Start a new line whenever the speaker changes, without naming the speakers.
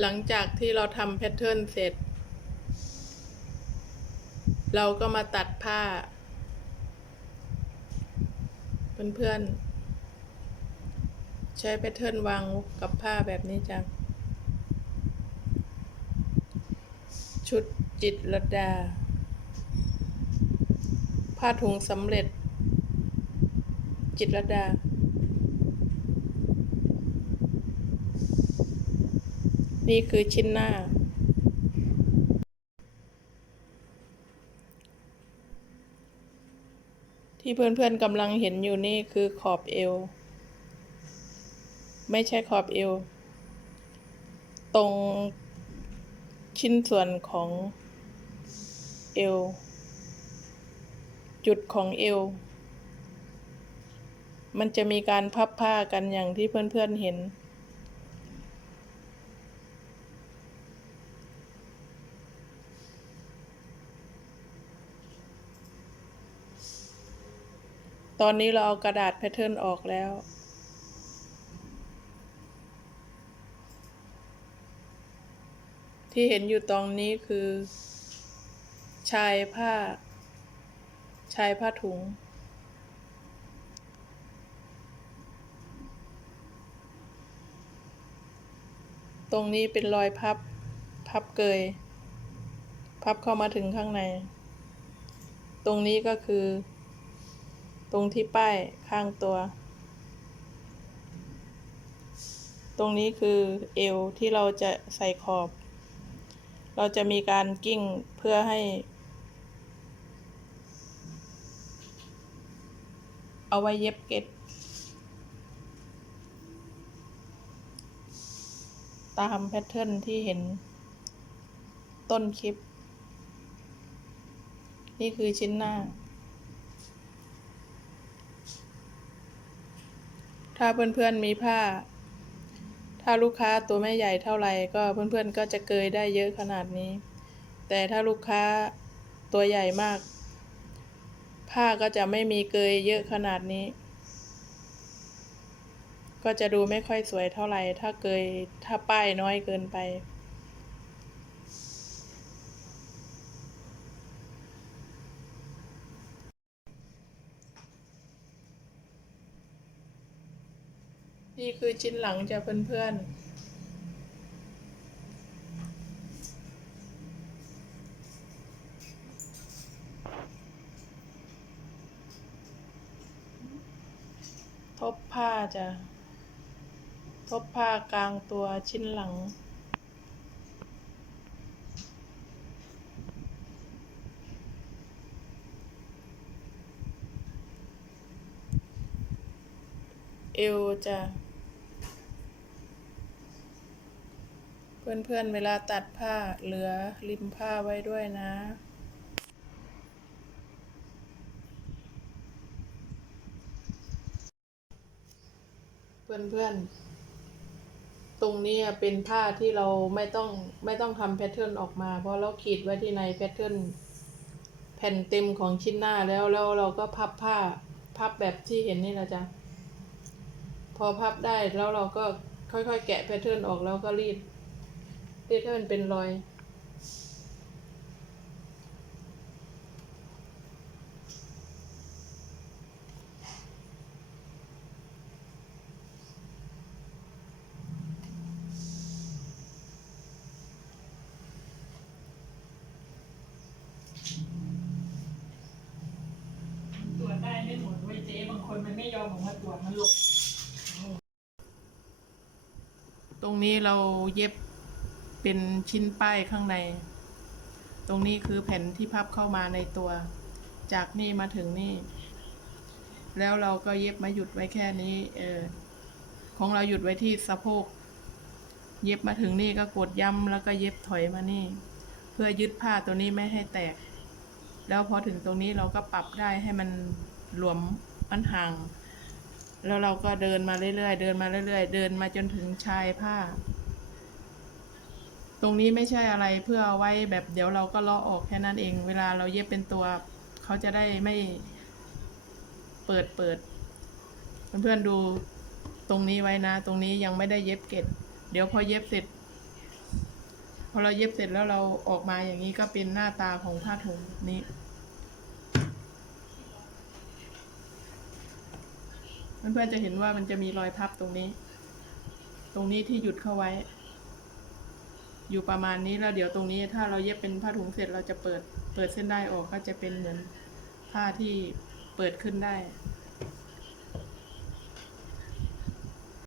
หลังจากที่เราทำแพทเทิร์นเสร็จ เราก็มาตัดผ้า เพื่อนๆ ใช้แพทเทิร์นวางกับผ้าแบบนี้จ้ะชุดจิตรดา ผ้าถุงสำเร็จ จิตรดา นี่คือชิ้นหน้า ที่เพื่อนๆกำลังเห็นอยู่นี่คือขอบเอว ไม่ใช่ขอบเอว ตรงชิ้นส่วนของเอว จุดของเอว มันจะมีการพับผ้ากันอย่างที่เพื่อนๆเห็น ตอนนี้เราเอากระดาษแพทเทิร์นออกแล้ว ที่เห็นอยู่ตรงนี้คือ ชายผ้า ชายผ้าถุง ตรงนี้เป็นรอยพับ พับเกย พับเข้ามาถึงข้างใน ตรงนี้ก็คือ ตรงที่ป้ายข้างตัว ตรงนี้คือเอวที่เราจะใส่ขอบ เราจะมีการกิ้งเพื่อให้ เอาไว้เย็บเก็ตตามแพทเทิร์นที่เห็นต้นคลิป นี่คือชิ้นหน้า ถ้าเพื่อนๆมีผ้า ถ้าลูกค้าตัวไม่ใหญ่เท่าไหร่ก็เพื่อนๆก็จะเกยได้เยอะขนาดนี้ แต่ถ้าลูกค้าตัวใหญ่มาก ผ้าก็จะไม่มีเกยเยอะขนาดนี้ ก็จะดูไม่ค่อยสวยเท่าไหร่ ถ้าเกยถ้าป้ายน้อยเกินไป นี่คือชิ้นหลังจะเพื่อนๆทบผ้าจะทบผ้ากลางตัวชิ้นหลัง เอวจะ เพื่อนๆเวลาตัดผ้าเหลือริมผ้าไว้ด้วยนะ เพื่อนๆ ตรงนี้เป็นผ้าที่เราไม่ต้องไม่ต้องทำแพทเทิร์นออกมา เพราะเราขีดไว้ที่ในแพทเทิร์นแผ่นเต็มของชิ้นหน้าแล้วแล้วเราก็พับผ้าพับแบบที่เห็นนี่นะจ๊ะ พอพับได้แล้วเราก็ค่อยๆ แกะแพทเทิร์นออกแล้วก็รีด รีดให้มันเป็นรอย
ตรวจได้ไม่หมดเว้ยเจ๊บางคนมันไม่ยอมออกมาตรวจมันหลบ
ตรงนี้เราเย็บ เป็นชิ้นป้ายข้างใน ตรงนี้คือแผ่นที่พับเข้ามาในตัว จากนี่มาถึงนี่ แล้วเราก็เย็บมาหยุดไว้แค่นี้ เออ ของเราหยุดไว้ที่สะโพก เย็บมาถึงนี่ก็กดย้ำแล้วก็เย็บถอยมานี่ เพื่อยึดผ้าตัวนี้ไม่ให้แตก แล้วพอถึงตรงนี้เราก็ปรับได้ให้มันหลวมมันห่าง แล้วเราก็เดินมาเรื่อยๆ เดินมาเรื่อยๆ เดินมาจนถึงชายผ้า ตรงนี้ไม่ใช่อะไรเพื่อเอาไว้แบบเดี๋ยวเราก็เลาะออกแค่นั้นเอง เวลาเราเย็บเป็นตัวเขาจะได้ไม่เปิดเปิด เพื่อนๆดูตรงนี้ไว้นะ ตรงนี้ยังไม่ได้เย็บเกล็ดเดี๋ยวพอเย็บเสร็จ พอเราเย็บเสร็จแล้วเราออกมาอย่างนี้ก็เป็นหน้าตาของผ้าถุงนี้เพื่อนๆจะเห็นว่ามันจะมีรอยพับตรงนี้ ตรงนี้ที่หยุดเข้าไว้ อยู่ประมาณนี้แล้วเดี๋ยวตรงนี้ถ้าเราเย็บเป็นผ้าถุงเสร็จเราจะเปิดเปิดเส้นได้ออกก็จะเป็นเหมือนผ้าที่เปิดขึ้นได้